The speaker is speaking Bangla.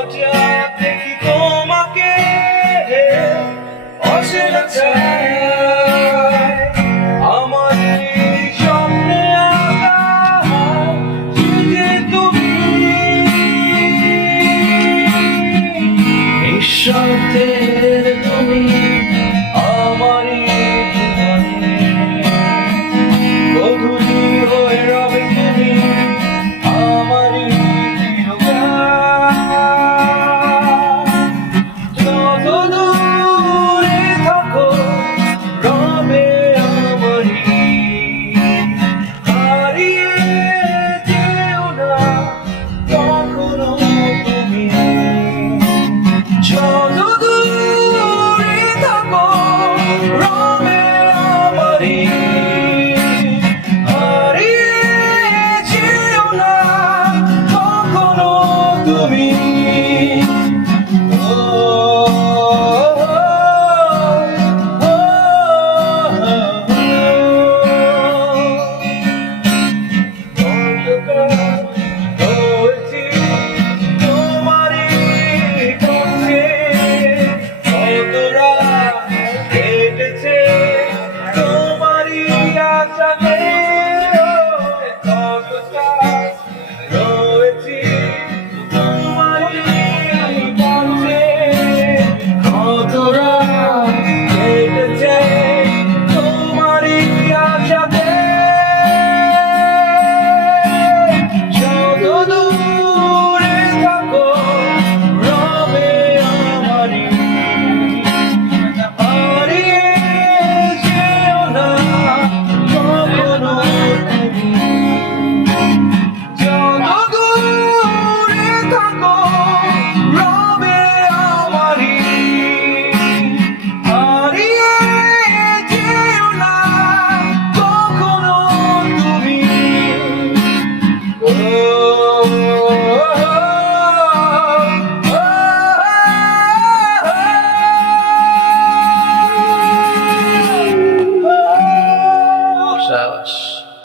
হঠাৎ দেখি তোমাকে অচেনা ছায়ায় আমার এই স্বপ্নে আঁকা যে তুমি নিঃশব্দের তুমি আমারই জীবনে গধূলি হয়ে রবে তুমি আমারই যত দূরে থাকো রবে আমারই হারিয়ে যেও না কখনো তুমি যত দূরে থাকো রবে আমারই হারিয়ে যেও না কখনো তুমি